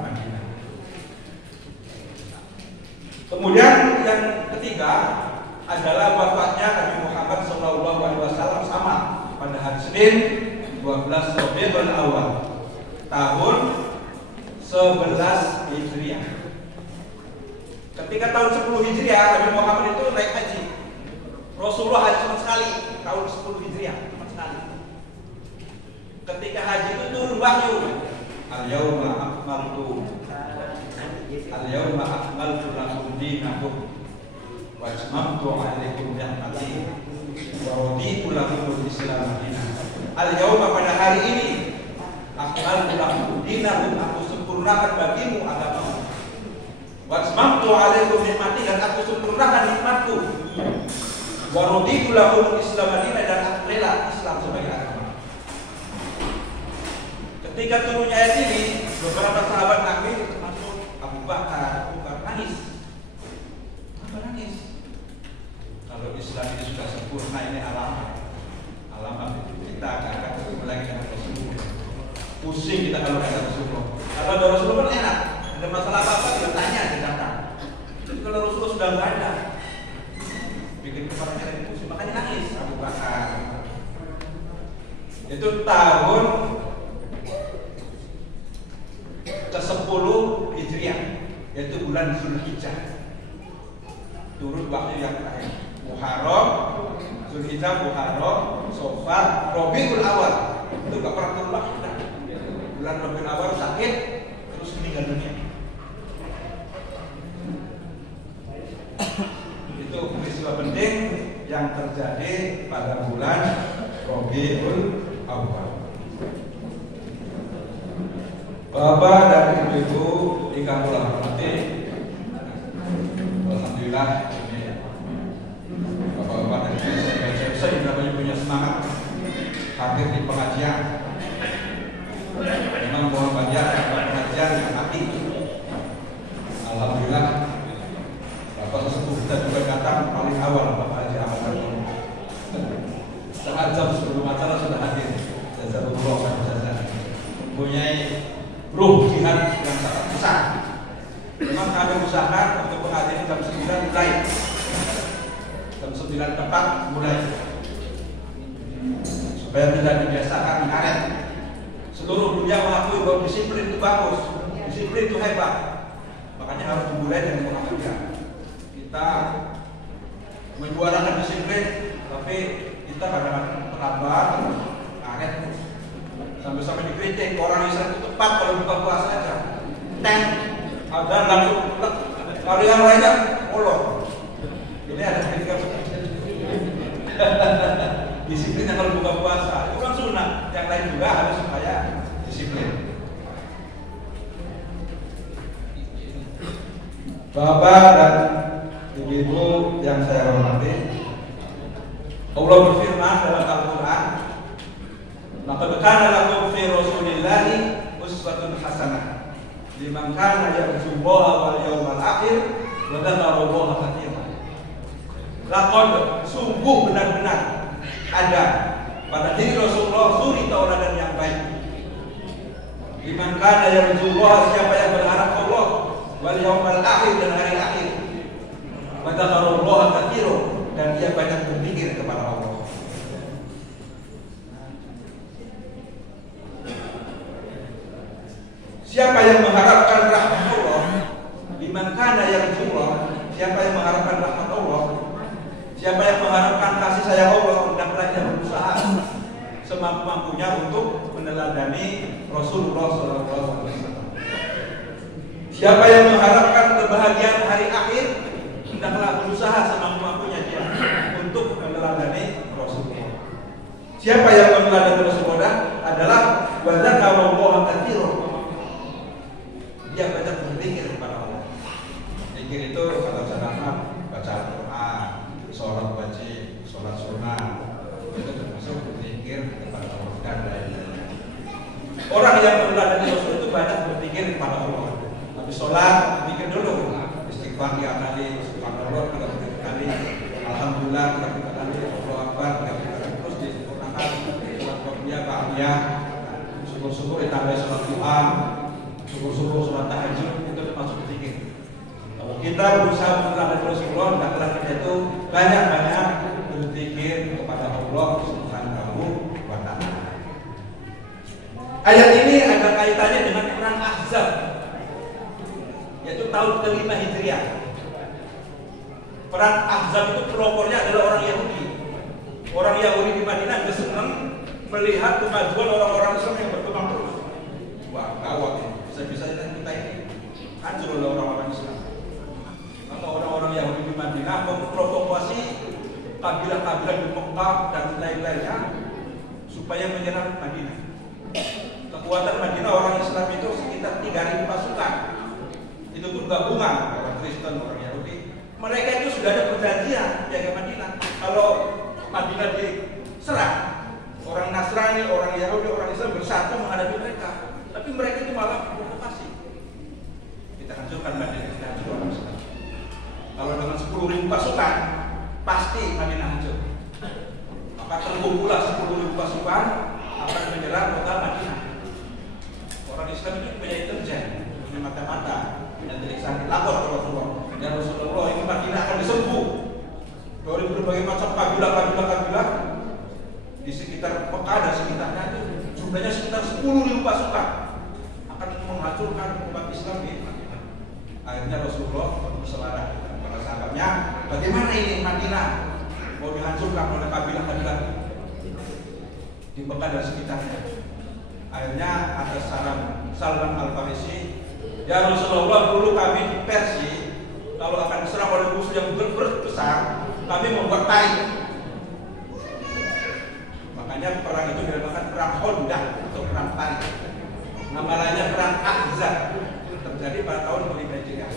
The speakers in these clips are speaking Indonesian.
Madinah. Kemudian yang ketiga adalah wafatnya Nabi Muhammad SAW sama pada hari Senin 12 Rabiul Awal tahun 11 Hijriah. Ketika tahun 10 Hijriah Nabi Muhammad itu naik haji. Rasulullah haji sama sekali tahun 10 Hijriah sama sekali. Ketika haji itu turun wahyu. Al-yauma akmaltu lakum dinakum wa atmamtu 'alaikum ni'mati wa raditu lakumul Islam dinan. Al-yauma pada hari ini akmaltu lakum dinakum, aku sempurnakan bagimu agamamu. Wa atmamtu 'alaikum ni'mati, dan aku sempurnakan nikmatku. Wa raditu lakumul Islam dinan, dan aku rela Islam sebagai agama. Ketika turunnya ayat ini, beberapa sahabat Nabi termasuk Abu Bakar nangis. Apa nangis? Kalau Islam ini sudah sempurna, ini alamat kita akan ketemu lagi dengan Rasulullah. Pusing kita kalau ada Rasulullah. Kalau ada Rasulullah kan enak, ada masalah apa kita tanya, dia datang. Tapi kalau Rasulullah sudah nggak ada, bikin kepala kita pusing, makanya nangis Abu Bakar. Itu tahun ke-10 Hijriah, yaitu bulan Zulhijjah. Turun waktu yang terakhir. Muharram, Zulhijjah, Muharram, Safar, Rabiul Awal. Itu gak pernah turun waktu. Bulan Rabiul Awal sakit, terus meninggal dunia. Itu peristiwa penting yang terjadi pada bulan Rabiul Awal. Bapak dan Ibu di kampung Lampati, alhamdulillah ini bapak-bapak dan ibu saya namanya punya semangat hadir di pengajian. Memang mohon banyak pengajian yang mati. Alhamdulillah bapak sesepuh kita juga datang paling awal, Bapak Haji Ahmad Al-Qur'an. Setengah jam sebelum acara sudah hadir. Jazakumullah khairan. Mempunyai ruh jihad yang sangat besar. Memang kami usahakan untuk pengajian jam 9 mulai. Jam 9 tepat mulai. Supaya tidak dibiasakan ngaret. Seluruh dunia mengakui bahwa disiplin itu bagus, disiplin itu hebat. Makanya harus dimulai dari Muhammadiyah. Kita menyuarakan disiplin, tapi kita kadang-kadang terlambat, ngaret. Sampai dikritik orang Islam itu tepat kalau buka puasa aja. Ada langsung kalau yang lainnya molor. Ini ada kritikan disiplin kalau buka puasa itu kan sunnah. Yang lain juga harus supaya disiplin. Bapak dan Ibu yang saya hormati, Allah berfirman dalam Al-Quran, laqad kana lakum fi Rasulillahi uswatun hasanah liman kana yarjullaha wal yawmal akhir wa dzakarallaha katsiran. Laqad, sungguh benar-benar ada pada diri Rasulullah suri tauladan yang baik. Liman kana yarjullaha, siapa yang berharap Allah, wal yawmal akhir, dan hari akhir, wa dzakarallaha katsiran, dan dia banyak berpikir kepada Allah. Siapa yang mengharapkan rahmat Allah, liman kana yarjullah, siapa yang mengharapkan rahmat Allah, siapa yang mengharapkan kasih sayang Allah, hendaklah dia berusaha semampu-mampunya untuk meneladani Rasulullah SAW. Siapa yang mengharapkan kebahagiaan hari akhir, hendaklah berusaha semampu-mampunya dia untuk meneladani Rasulullah. Siapa yang meneladani Rasulullah adalah wa dzakarallaha katsiran. Dia banyak berzikir kepada Allah. Zikir itu kata Jangan baca Al-Quran, sholat wajib, sholat sunnah, itu termasuk berzikir kepada Allah dan lain-lain. Orang yang meneladani Rasul itu banyak berzikir kepada Allah. Tapi sholat pikir dulu, istighfar 3 kali, subhanallah 3 kali, alhamdulillah 3 kali, Allahu Akbar 3 kali, terus disempurnakan sholat qobliyah, ba'diyah, syukur-syukur ditambah sholat duha, syukur-syukur kita berusaha menerapkan Rasulullah, hendaklah kita itu banyak-banyak berzikir kepada Allah Subhanahu wa Ta'ala. Ayat ini ada kaitannya dengan perang Ahzab, yaitu tahun ke-5 Hijriah. Perang Ahzab itu pelopornya adalah orang Yahudi. Orang Yahudi di Madinah nggak senang melihat kemajuan orang-orang Islam yang berkembang terus. Wah, gawat ya. Bisa-bisanya kita ini hancur oleh orang-orang Islam. Maka orang-orang Yahudi di Madinah memprovokasi kabilah-kabilah di Mekah dan lain-lainnya supaya menyerang Madinah. Kekuatan Madinah orang Islam itu sekitar 3.000 pasukan. Itu pun gabungan orang Kristen, orang Yahudi. Mereka itu sudah ada perjanjian jaga Madinah. Kalau Madinah diserang, orang Nasrani, orang Yahudi, orang Islam bersatu menghadapi mereka. Tapi mereka itu malah provokasi. Kita hancurkan Madinah, kita hancurkan orang Islam. Kalau dengan 10.000 pasukan, pasti Madinah hancur. Maka terkumpullah 10.000 pasukan akan menyerang kota Madinah. Orang Islam itu punya intelijen, punya mata-mata, punya telik lapor ke Rasulullah. Dan Rasulullah ini Madinah akan diserbu dari berbagai macam kabilah di sekitar Mekah dan sekitarnya itu jumlahnya sekitar 10.000 pasukan akan menghancurkan umat Islam di Madinah. Akhirnya Rasulullah bermusyawarah dengan para sahabatnya, bagaimana ini Madinah mau dihancurkan oleh kabilah-kabilah di Mekah dan sekitarnya. Akhirnya atas saran Salman Al-Farisi, ya Rasulullah, dulu kami di Persia kalau akan diserang oleh musuh yang besar, kami membuat tarik. Makanya perang itu dinamakan perang Hondah atau perang tarik. Nama lainnya perang Ahzab, terjadi pada tahun 5 Hijriah.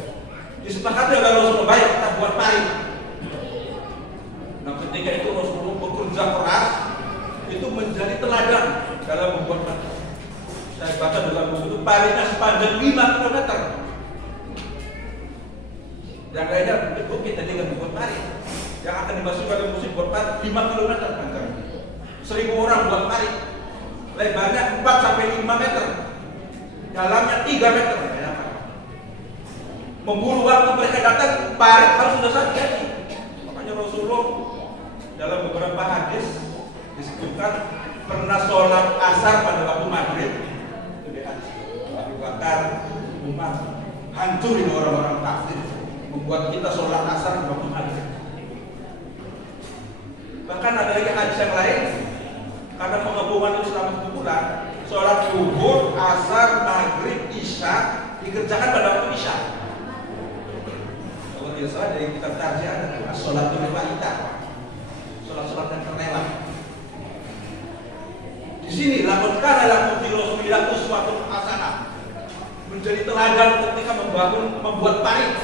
Disepakati oleh Rasulullah, baik kita buat tarik. Nah, ketika itu Rasulullah bekerja keras, itu menjadi teladan dalam membuat tarik. Saya baca dalam buku itu tariknya sepanjang 5 km. Yang lainnya bukit tadi kan buat tarik. Yang akan dimasukkan oleh musuh buat tarik 5 km panjang. 1.000 orang buat tarik. Lebarnya 4 sampai 5 meter. Dalamnya 3 meter. Memburu waktu mereka datang, tarik harus sudah jadi. Makanya Rasulullah dalam beberapa hadis disebutkan pernah sholat asar pada waktu maghrib. Itu di hadis Abu Bakar, Umar, hancurin orang-orang kafir, membuat kita sholat asar pada waktu maghrib. Bahkan ada lagi hadis yang lain, karena penggabungan itu selama 7 bulan, sholat zuhur, asar, maghrib, isya dikerjakan pada waktu isya. Kalau tidak salah dari kitab tarjih ada sholat itu sholat yang terrela. Di sini lakukan adalah bukti Rasulullah uswatun hasanah, menjadi teladan ketika membuat tarik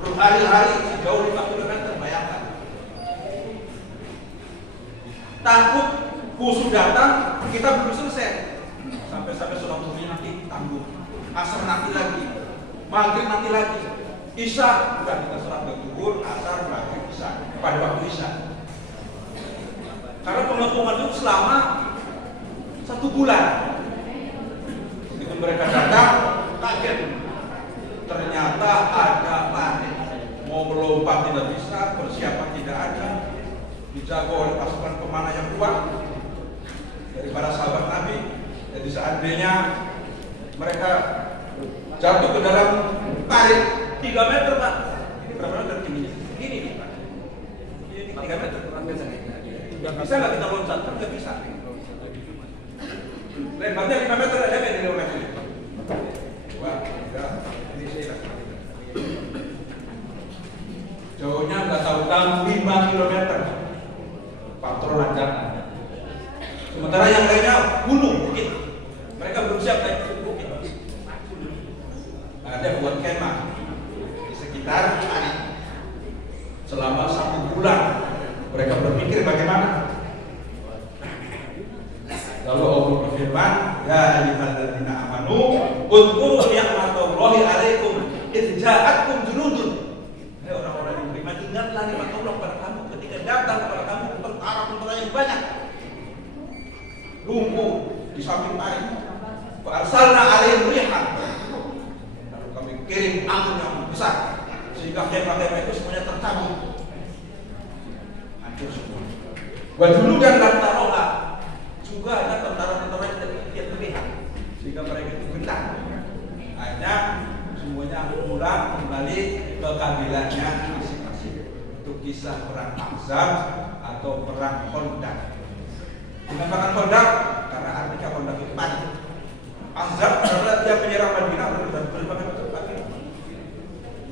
berhari-hari sejauh 50 km. Bayangkan, takut musuh datang, kita belum selesai sampai sholat zuhur nanti tangguh, asar nanti lagi, maghrib nanti lagi, isya bukan kita sholat zuhur, asar, maghrib, isya pada waktu isya. Karena pengepungan itu selama 1 bulan. Begitu mereka datang, kaget. Ternyata ada panik. Mau melompat tidak bisa, persiapan tidak ada. Dijaga oleh pasukan pemanah yang kuat dari para sahabat Nabi. Jadi seandainya mereka jatuh ke dalam tarik 3 meter, Pak. Ini berapa meter tingginya? Ini nih, Pak. Ini 3 meter. Bisa nggak kita loncat? Kan nggak bisa. Lebarnya 5 meter, ada nggak di 5 meter? Wah, enggak. Ini saya jauhnya nggak tahu 5 km. Patrol lancar. Sementara yang lainnya gunung, bukit. Mereka belum siap naik bukit. Ada buat kemah di sekitar Tarik. Selama 1 bulan mereka berpikir bagaimana. Lalu Allah berfirman, ya ayyuhalladzina amanu udhkuru ni'matallahi 'alaikum idz ja'atkum junudun. Hai orang-orang yang beriman, ingatlah nikmat Allah pada kamu ketika datang kepada kamu tentara-tentara yang banyak. Lumpuh di samping Tarik. Fa arsalna 'alaihim rihan. Lalu kami kirim angin Wajulu dan lantarola juga ada tentara-tentara yang terlihat sehingga mereka itu gentar. Akhirnya semuanya pulang kembali ke kabilahnya masing-masing. Itu kisah perang Ahzab atau perang Khandaq. Dinamakan Khandaq karena artinya Khandaq itu panik. Ahzab adalah dia menyerang Madinah dan berbagai pagi.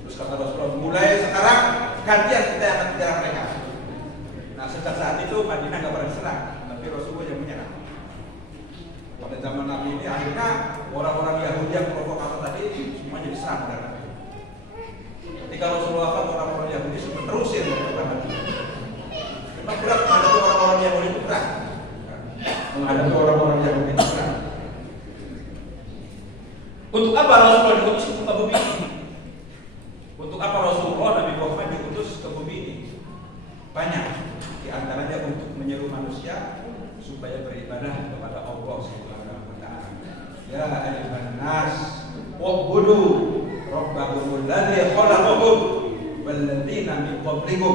Terus kata Rasulullah, mulai sekarang gantian kita akan menyerang mereka. Nah sejak saat itu Madinah nggak pernah diserang, tapi Rasulullah yang menyerang. Pada zaman Nabi ini akhirnya orang-orang Yahudi yang provokator tadi semuanya diserang oleh Nabi. Ketika Rasulullah kan orang-orang Yahudi sempat terusir dari kota Madinah. Memang berat menghadapi orang-orang Yahudi itu berat. Menghadapi orang-orang Yahudi itu berat. Untuk apa Rasulullah diutus ke bumi ini? Untuk apa Rasulullah Nabi Muhammad diutus ke bumi ini? Banyak. Di antaranya untuk menyeru manusia supaya beribadah kepada Allah Subhanahu wa taala. Ya ayyuhan nas, u'budu rabbakumul ladzi khalaqakum wal ladzina min qablikum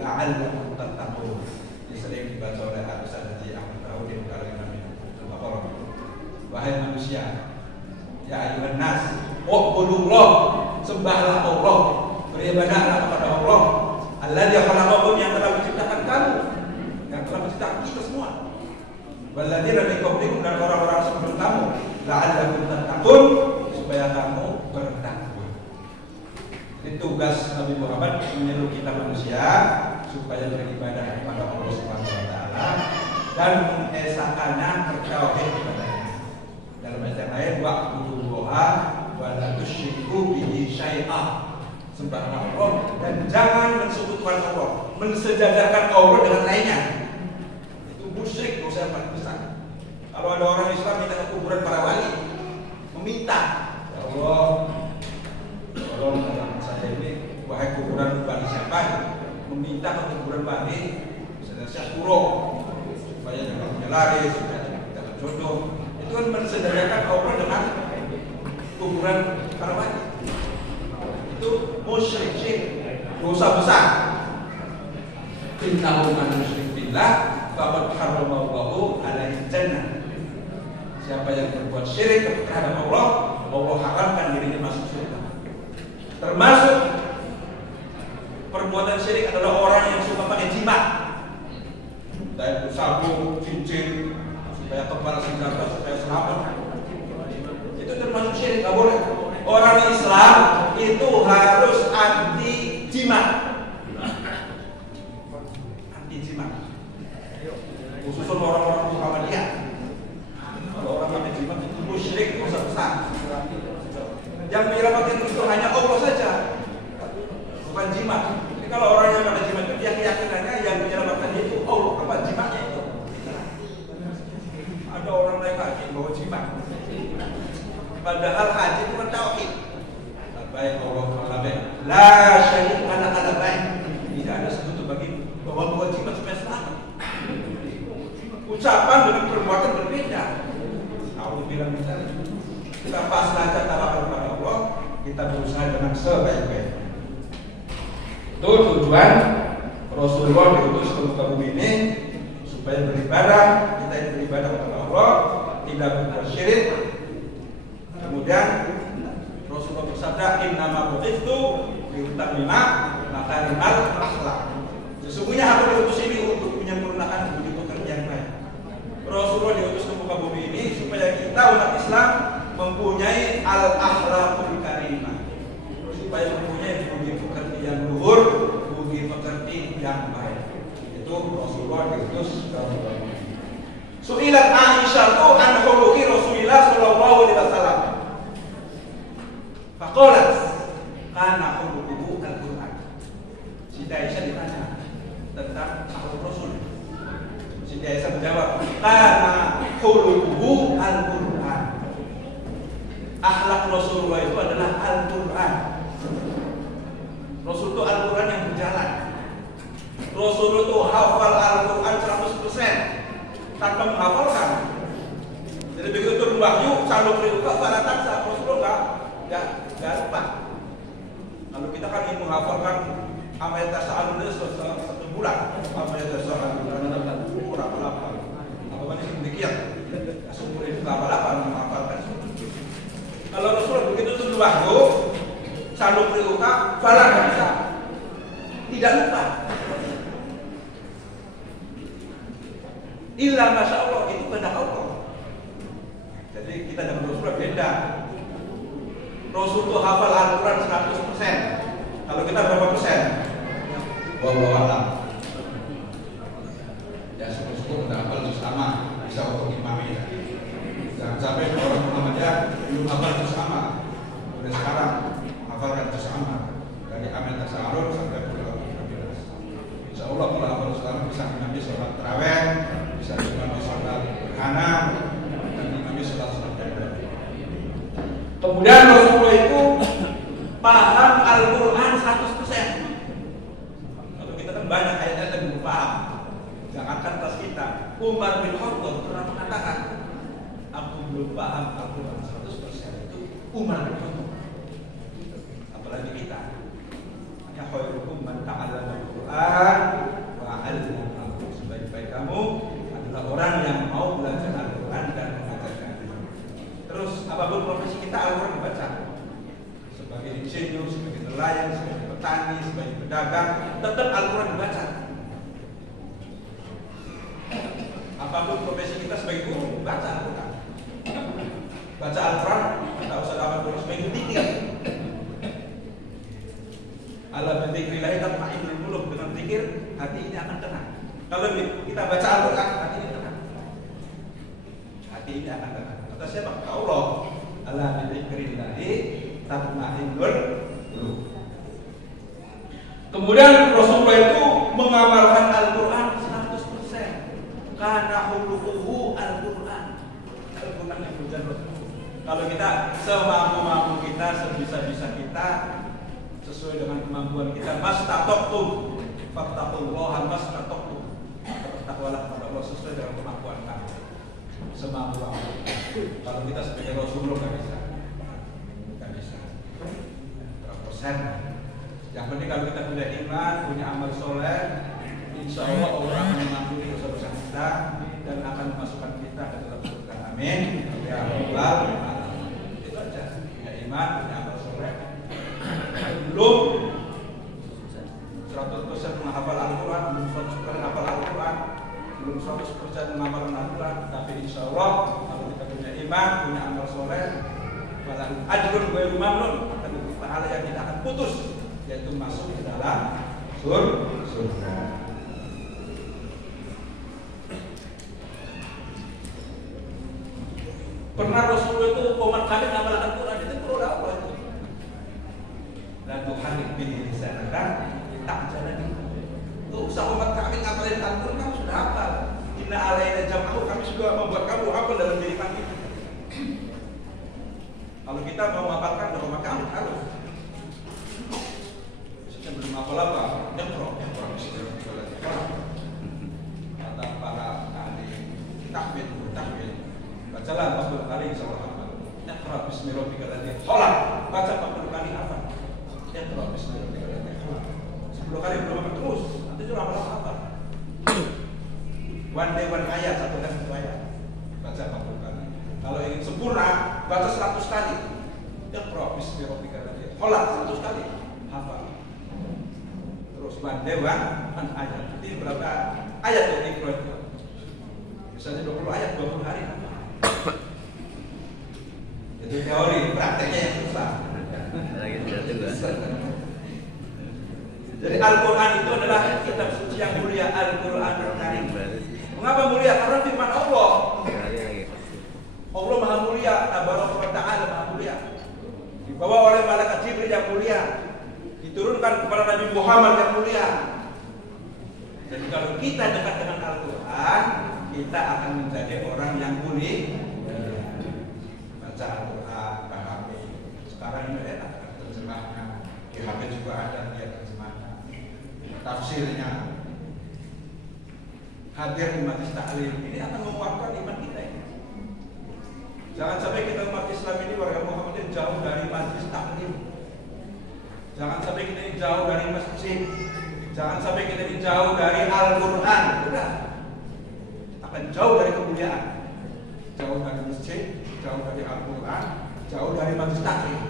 la'allakum tattaqun. Ini sering dibaca oleh Ustaz Haji Ahmad Raudin dalam Al-Baqarah. Wahai manusia, ya ayyuhan nas, u'budullah, sembahlah Allah, beribadahlah kepada Allah. Alladzi khalaqakum, yang telah menciptakan kamu, yang telah menciptakan kita semua. Walladzina min qablikum, dan orang-orang sebelum kamu, la'allakum tattaqun, supaya kamu bertakwa. Jadi tugas Nabi Muhammad menyeru kita manusia supaya beribadah kepada Allah Subhanahu wa taala dan mengesahkannya, bertauhid kepadanya. Dalam ayat yang lain, wa'budullaha wa la tusyriku bihi syai'a. Sembahlah Allah dan jangan mensekutukan Allah, mensejajarkan Allah dengan lainnya. Itu musyrik, dosa yang paling besar. Kalau ada orang Islam minta ke kuburan para wali, meminta, ya Allah, tolong saya ini, wahai kuburan wali siapa? Meminta ke kuburan wali, misalnya Syekh Kuro, supaya jangan punya laris, supaya jangan jodoh. Itu kan mensejajarkan Allah dengan kuburan para wali. Itu musyrik, dosa besar. Innahu man yusyrik billah faqad harrama Allahu 'alaihi jannah. Siapa yang berbuat syirik terhadap Allah, Allah haramkan dirinya masuk surga. Termasuk perbuatan syirik adalah orang yang suka pakai jimat, entah itu sabuk, cincin, supaya kepala senjata, supaya selamat. Itu termasuk syirik, nggak boleh. Orang Islam itu harus anti jimat, khususnya orang-orang Muhammadiyah. Kalau orang pakai jimat itu musyrik, dosa besar. Yang menyelamatkan itu hanya Allah saja, bukan jimat. Jadi kalau orang yang pakai jimat itu dia keyakinannya yang menyelamatkan itu Allah, apa jimatnya itu. Ada orang naik haji bawa jimat. Padahal haji itu kan tauhid. Baik Allah Taala, la syarika laka baik. Tidak ada sekutu bagi bahwa buat jimat supaya selamat. Ucapan dengan perbuatan berbeda. Aku bilang misalnya, kita pasrah tawakal kepada Allah, kita berusaha dengan sebaik-baiknya. Itu tujuan Rasulullah diutus ke muka bumi ini supaya beribadah, kita yang beribadah kepada Allah, tidak berbuat syirik. Kemudian Rasulullah bersabda, innama bu'ithtu liutammima makarimal akhlaq. Sesungguhnya aku diutus ini untuk menyempurnakan budi pekerti yang baik. Rasulullah diutus ke muka bumi ini supaya kita umat Islam mempunyai al-akhlaqul karimah, supaya mempunyai budi pekerti yang luhur, budi pekerti yang baik. Itu Rasulullah diutus ke muka bumi. Su'ilat Aisyah an khuluqi Rasulillah sallallahu alaihi wasallam. Faqalat kana khuluquhu al-Qur'an. Siti Aisyah ditanya tentang akhlak Rasul. Siti Aisyah menjawab, kana khuluquhu al-Qur'an. Akhlak Rasulullah itu adalah Al-Qur'an. Rasul itu Al-Qur'an yang berjalan. Rasul itu hafal Al-Qur'an 100% tanpa menghafalkan. Jadi begitu turun wahyu, selalu berikut pada taksa. Rasulullah enggak lupa. Kalau kita kan menghafalkan amal tasawuf satu bulan, amal tasawuf demikian. Seumur hidup apa-apa menghafalkan. Kalau Rasulullah begitu tuh waktu saluk riuka, fala nggak bisa, tidak lupa. Illa masya Allah, itu kehendak Allah. Jadi kita dengan Rasulullah beda. Rasul itu hafal Al-Quran 100%. Kalau kita berapa persen? Wallahu a'lam. Ya syukur-syukur udah hafal sama, bisa untuk imami ya. Jangan sampai orang Muhammadiyah belum hafal juz amma. Mulai sekarang hafalkan juz amma dari amal tasawuf sampai pulau 12. Insya Allah kalau hafal sekarang bisa imami sholat tarawih, bisa imami sholat berhana, dan imami sholat jadah. Kemudian Rasulullah itu paham Al-Quran 100%. Kalau kita kan banyak ayat-ayat yang belum paham. Jangankan tas kita, Umar bin Khattab pernah mengatakan, aku belum paham Al-Quran 100%. Itu Umar bin Khattab. Apalagi kita. Hanya khairukum man ta'allama Al-Quran wa 'allamahu. Sebaik-baik kamu adalah orang yang mau belajar Al-Quran dan mengajarkan. Terus apapun profesi kita, Al-Quran dibaca. Sebagai insinyur, sebagai nelayan, sebagai petani, sebagai pedagang, tetap Al-Quran dibaca. Apapun profesi kita sebagai guru, baca Al-Quran. Baca Al-Quran, kata Ustaz Ahmad Durus, sebagai zikir. Ala bidzikrillah tatma'innul qulub, dengan zikir hati ini akan tenang. Kalau kita baca Al-Quran, hati ini tenang. Hati ini akan tenang. Kata siapa? Kata Allah. Ala bidzikrillah tatma'innul qulub. Kemudian Rasulullah itu mengamalkan Al-Quran 100%. Karena hulukuhu Al-Quran. Al-Quran yang hujan Rasulullah. Kalau kita semampu-mampu kita, sebisa-bisa kita, sesuai dengan kemampuan kita, mastataqtum fattaqullaha mastataqtum. Bertakwalah kepada Allah sesuai dengan kemampuan kamu. Semampu-mampu. Kalau kita sebagai Rasulullah nggak bisa. Nggak bisa. Berapa persen? Yang penting kalau kita punya iman, punya amal soleh, insya Allah Allah akan mengampuni dosa-dosa kita dan akan memasukkan kita ke dalam surga. Amin. Ya Allah. Itu aja. Punya iman, punya amal soleh. Belum 100% menghafal Al-Quran, belum 100% menghafal Al-Quran, belum 100% menghafal Al-Quran, tapi insya Allah kalau kita punya iman, punya amal soleh, walau ajrun ghairu mamnun, akan diberi pahala yang tidak akan putus, yaitu masuk ke dalam surga. Pernah Rasulullah itu umat kami mengamalkan Al-Quran, itu perlu apa itu? Dan Tuhan pilih di sana kan tak jalan. Tuh usah umat kami ngapalin Al-Quran, kamu sudah hafal. Inna alaina jam'ahu, kami sudah membuat kamu hafal dalam diri kami. Kalau kita mau menghafalkan dalam umat kami harus. Maksudnya belum hafal apa? Nyekro, kata para ahli tahfidz, bacalah 40 kali insyaallah hafal. Nyekro bismillahirrahmanirrahim. Khalaq, baca 40 kali hafal. Ya terus 10 kali belum terus, nanti itu lama-lama apa? One day one ayat, satu ayat, baca 40 kali. Kalau ingin sempurna, baca 100 kali. Ya terus bismillahirrahmanirrahim. Kholak 100 kali, hafal. Terus one day one ayat. Jadi berapa ayat yang ikro itu? Misalnya 20 ayat, 20 hari. Itu teori, prakteknya yang susah. Jadi Al-Quran itu adalah kitab suci yang mulia, Al-Quranul Karim. Mengapa mulia? Karena firman Allah. Allah Maha Mulia, Tabaraka wa Ta'ala Maha Mulia. Dibawa oleh malaikat Jibril yang mulia, diturunkan kepada Nabi Muhammad yang mulia. Jadi kalau kita dekat dengan Al-Quran, kita akan menjadi orang yang mulia. Baca Al-Quran, pahami. Sekarang ini enak terjemahnya, di HP juga ada dia terjemahnya, tafsirnya. Hadir di majlis taklim ini akan menguatkan iman kita ini. Jangan sampai kita umat Islam ini, warga Muhammad ini jauh dari majlis taklim. Jangan sampai kita ini jauh dari masjid. Jangan sampai kita ini jauh dari Al-Quran. Udah akan jauh dari kemuliaan kemuliaan, jauh dari masjid, jauh dari Al-Quran, jauh dari majelis taklim,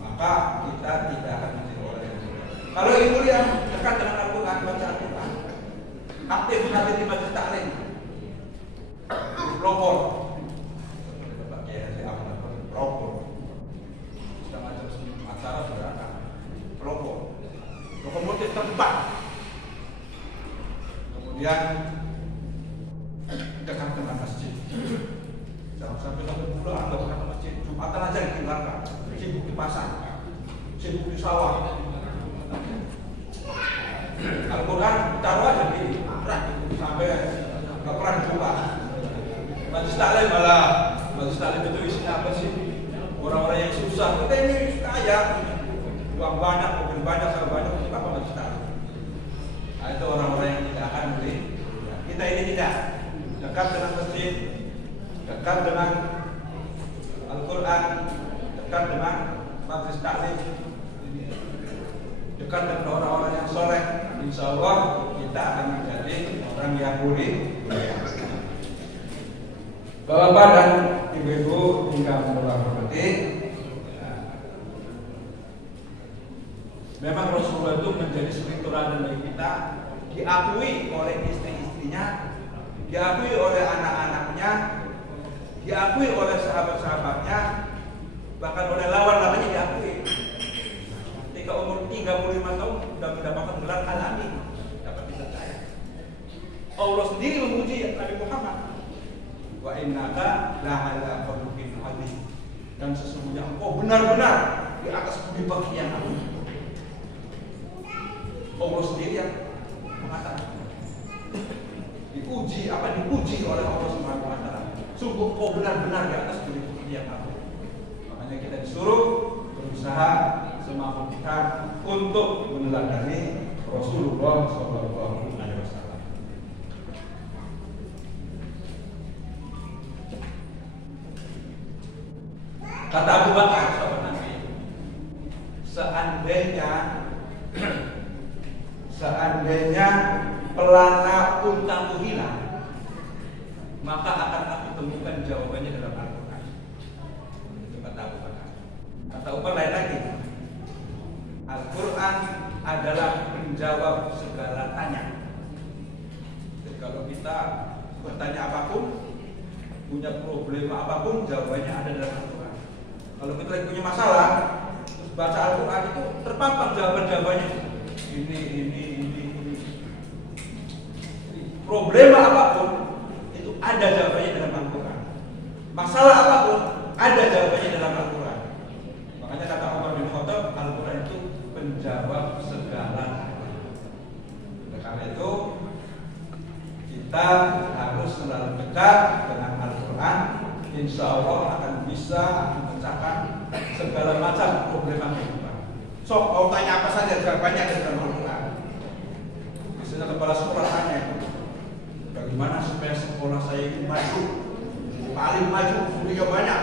maka kita tidak akan menjadi orang yang mulia. Kalau yang mulia dekat dengan Al-Quran, baca Al-Quran, aktif hadir di majelis taklim, pelopor, pelopor, sudah macam acara berangkat, pelopor, lokomotif terdepan. Kemudian dekat dengan masjid. Jangan sampai pulang atau ke masjid. Jumatan aja ditinggalkan. Sibuk di pasar, sibuk di sawah. Al-Quran taruh aja di rak sampai nggak pernah dibuka. Majelis taklim malah, majelis taklim itu isinya apa sih? Orang-orang yang susah. Kita ini kaya, uang banyak, mobil banyak, sama banyak. Apa majelis taklim? Nah, itu orang-orang yang tidak akan beli. Kita ini tidak dekat dengan masjid, dekat dengan Al-Quran, dekat dengan majelis taklim, dekat dengan orang-orang yang soleh. Insya Allah kita akan menjadi orang yang mulia. Bapak dan ibu-ibu yang hormati, memang Rasulullah itu menjadi suri teladan bagi kita, diakui oleh istri-istrinya, diakui oleh anak-anaknya, diakui oleh sahabat-sahabatnya, bahkan oleh lawan-lawannya diakui. Ketika umur 35 tahun sudah mendapatkan gelar alami, dapat dipercaya. Allah sendiri memuji Nabi Muhammad. Wa innaka la'ala khuluqin 'adzim. Dan sesungguhnya engkau benar-benar di atas budi pekerti yang agung. Allah sendiri yang mengatakan, dipuji oleh Allah Subhanahu wa taala. Sungguh kau benar-benar di atas budi pekerti yang agung. Makanya kita disuruh berusaha semampu kita untuk meneladani Rasulullah sallallahu alaihi wasallam. Kata Abu Bakar sahabat Nabi, seandainya pelana untaku hilang, maka akan aku temukan jawabannya dalam Al-Quran. Itu kata Abu Bakar. Kata Umar lain lagi, Al-Quran adalah menjawab segala tanya. Jadi kalau kita bertanya apapun, punya problema apapun, jawabannya ada dalam Al-Quran. Kalau kita lagi punya masalah, terus baca Al-Quran itu terpampang jawaban-jawabannya. Ini. Problema apapun itu ada jawabannya dalam Al-Quran. Masalah apapun ada jawabannya dalam Al-Quran. Makanya kata Umar bin Khattab, Al-Quran itu menjawab segala. Karena itu kita harus selalu dekat dengan Al-Quran. Insya Allah akan bisa memecahkan segala macam problema kehidupan. So, mau tanya apa saja jawabannya ada dalam Al-Quran. Misalnya kepala sekolah tanya, bagaimana supaya sekolah saya ini maju, paling maju, punya banyak.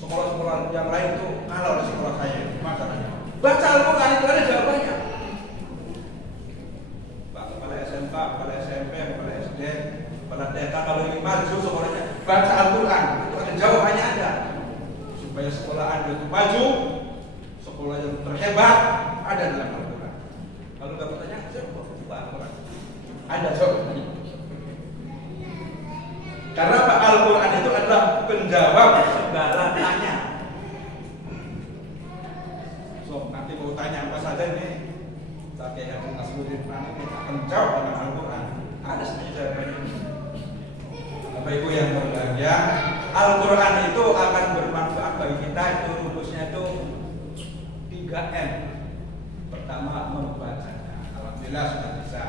Sekolah-sekolah yang lain itu kalau di sekolah saya, gimana caranya? Baca Al-Quran itu ada jawabannya. Pak kepala SMK, kepala SMP, kepala SD, kepala TK, kalau ingin maju sekolahnya, baca Al-Quran itu ada jawabannya ada. Supaya sekolah Anda itu maju, sekolah yang terhebat ada dalam Al-Quran. Kalau nggak bertanya, saya mau buka Al-Quran. Ada jawabannya. Karena Al-Quran itu adalah penjawab segala tanya. So, nanti mau tanya apa saja ini, saya yang Nasruddin ini akan jawab dengan Al-Quran. Ada sebenarnya jawabannya. Bapak Ibu yang berbahagia, Al-Quran itu akan bermanfaat bagi kita. Itu rumusnya itu 3M. Pertama, membacanya. Alhamdulillah sudah bisa.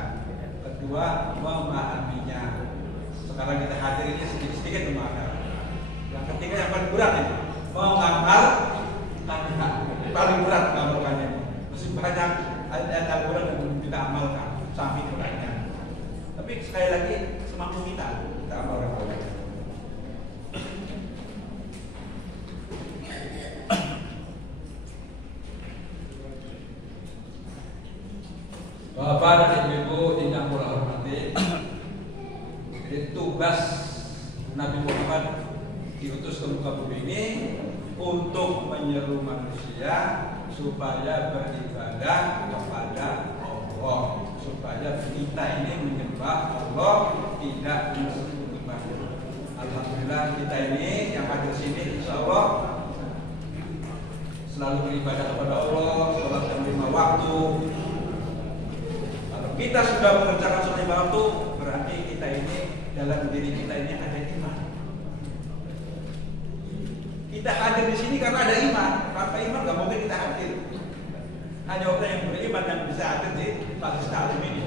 Kedua, memahaminya. Sekarang kita hadir ini sedikit-sedikit memahami. Yang ketiga yang paling berat ini, mengamal kalimat. Paling berat mengamalkannya. Masih banyak ayat-ayat Al-Quran yang belum kita amalkan sampai Qurannya. Tapi sekali lagi semampu kita amalkan Qurannya. Bapak dan Ibu yang kula hormati, jadi tugas Nabi Muhammad diutus ke muka bumi ini untuk menyeru manusia supaya beribadah kepada Allah, supaya kita ini menyembah Allah, tidak menyembah. Alhamdulillah kita ini yang hadir sini insya Allah selalu beribadah kepada Allah, sholat jam 5 waktu. Kalau kita sudah mengerjakan sholat 5 waktu, berarti kita ini dalam diri kita ini ada iman. Kita hadir di sini karena ada iman. Tanpa iman gak mungkin kita hadir. Hanya orang yang beriman yang bisa hadir di majelis taklim ini.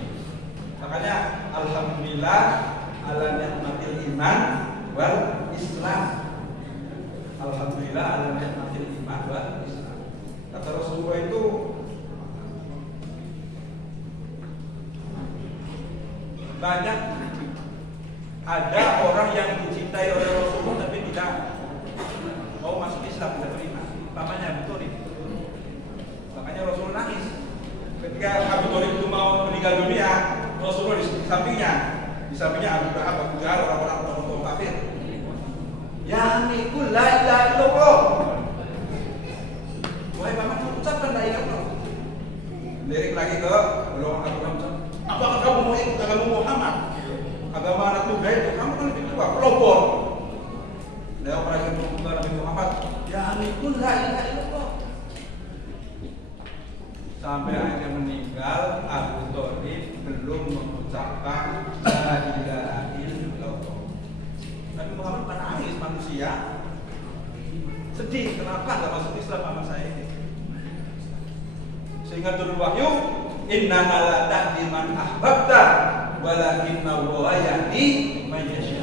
Makanya alhamdulillah ala ni'matil iman wal Islam. Alhamdulillah ala ni'matil iman wal Islam. Kata Rasulullah itu banyak ada orang yang dicintai oleh Rasulullah tapi tidak mau masuk Islam, tidak terima. Namanya Abu Thalib. Makanya Rasulullah nangis ketika Abu Thalib itu mau meninggal dunia. Rasulullah di sampingnya Abu Lahab, Abu Jahal, orang-orang tokoh kafir. Ya nikul la ilaha illallah. Wahai Muhammad, ucapkan la ilaha illallah. Lirik lagi ke golongan Abu Hamzah. Apakah kamu mau ikut agama Muhammad? Agama anak muda itu kamu kan lebih tua, pelopor. Beliau merasa membuka Nabi Muhammad. Ya nikul la ilaha illallah. Sampai akhirnya meninggal, Abu Thalib belum mengucapkan la ilaha illallah. Nabi Muhammad bukan nangis, manusia sedih, kenapa gak masuk Islam sama saya ini? Sehingga turun wahyu, innaka la tahdi man ahbabta walakinna Allaha yahdi man yasha.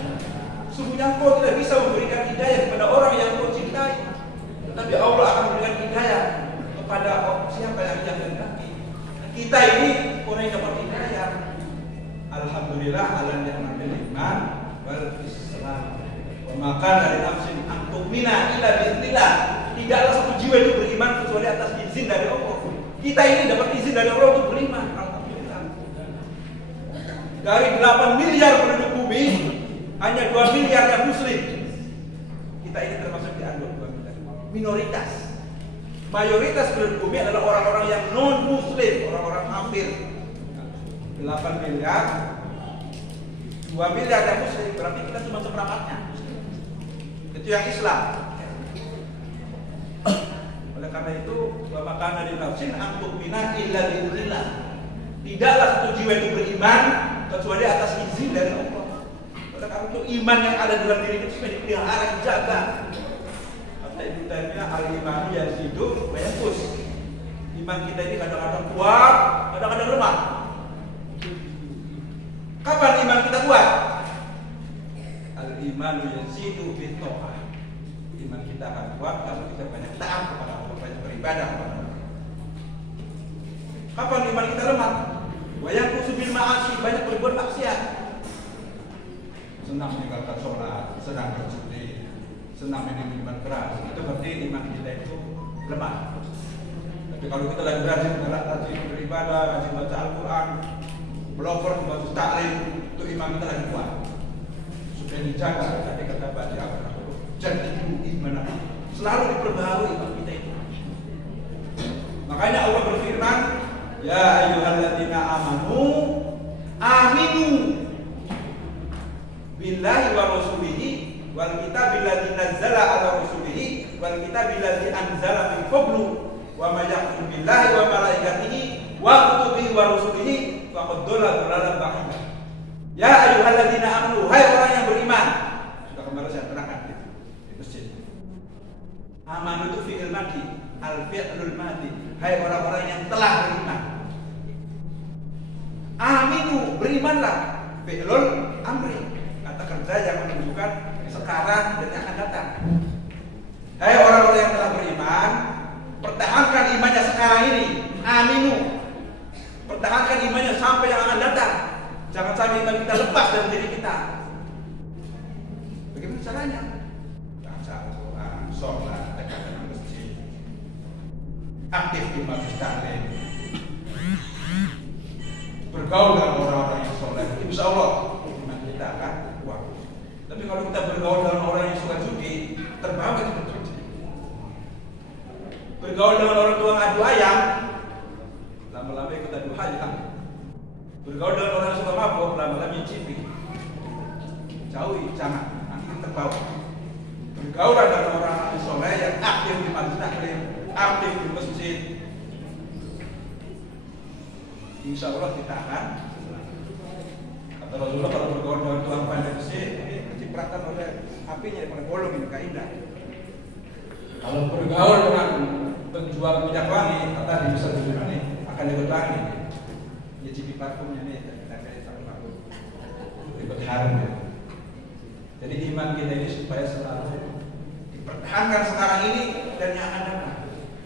Sungguhnya engkau tidak bisa memberikan hidayah kepada orang yang kau cintai, tetapi Allah akan memberikan hidayah kepada siapa yang dia kehendaki. Kita ini orang yang dapat hidayah. Alhamdulillah ala ni'matil iman wal Islam. Wa maka dari nafsin antum mina illa biiznillah. Tidaklah satu jiwa itu beriman kecuali atas izin dari Allah. Kita ini dapat izin dari Allah untuk beriman. Alhamdulillah. Dari 8 miliar penduduk bumi, hanya 2 miliar yang muslim. Kita ini termasuk di antara 2 miliar. Minoritas. Mayoritas penduduk bumi adalah orang-orang yang non-muslim, orang-orang kafir. 8 miliar, 2 miliar yang muslim, berarti kita cuma seperempatnya. Itu yang Islam. Oleh karena itu, wa makana li nafsin an tu'mina illa biiznillah. Tidaklah satu jiwa itu beriman kecuali atas izin dari Allah. Oleh karena itu iman yang ada dalam diri kita supaya dipelihara, dijaga. Kata Ibnu Taimiyah, al-imanu yazidu wa yanqus. Iman kita ini kadang-kadang kuat, kadang-kadang lemah. Kapan iman kita kuat? Al-imanu yazidu bit thaqah. Iman kita akan kuat kalau kita banyak taat kepada Allah, banyak beribadah kepada Allah. Kapan iman kita lemah? Wa yanqusu bil ma'asi, banyak berbuat maksiat. Senang meninggalkan sholat, senang berjudi, senang minum minuman keras. Itu berarti iman kita itu lemah. Tapi kalau kita lagi rajin beribadah, rajin baca Al-Quran, pelopor di majelis taklim, itu iman kita lagi kuat. Sudah dijaga, tadi kata baca jadi iman selalu diperbaharui iman kita itu. Makanya Allah berfirman, ya ayyuhalladzina amanu aminu billahi wa rasulihi wal kitabil ladzi nazzala ala rasulihi wal kitabil ladzi anzala min qablu wa may yakfur billahi wa malaikatihi wa kutubihi wa rusulihi faqad dhalla dhalalan ba'ida. Ya ayyuhalladzina amanu, hai orang yang beriman. Sudah kemarin saya terangkan di masjid. Aman itu fi'il madi, al-fi'lul madi. Hai orang-orang yang telah beriman. Aminu, berimanlah. Fi'lul amri, kata kerja yang menunjukkan sekarang dan yang akan datang. Hai orang-orang yang telah beriman, pertahankan imannya sekarang ini. Aminu, pertahankan imannya sampai yang akan datang. Jangan sampai iman kita lepas dari diri kita. Bagaimana caranya? Baca Al-Quran, sholat, dekat dengan masjid, aktif di majelis taklim, bergaul dengan orang-orang yang soleh. Insya Allah iman kita akan kuat. Bergaul dengan orang tua adu ayam, lama-lama ikut adu ayam. Bergaul dengan orang yang suka mabuk, lama-lama nyicipi. Jauhi, jangan, nanti kita terbawa. Bergaul dengan orang soleh yang aktif di majelis taklim, aktif di masjid. Insya Allah kita akan. Kata Rasulullah, kalau bergaul dengan tuang pandai besi, ini kecipratan oleh apinya daripada bolong ini keindah. Kalau bergaul dengan penjual minyak wangi, kata di Nusa Tenggara ini akan ikut wangi. Nyicipi parfumnya nih, kita kayak pakai parfum, ikut harum ya. Jadi iman kita ini supaya selalu dipertahankan sekarang ini dan yang akan datang.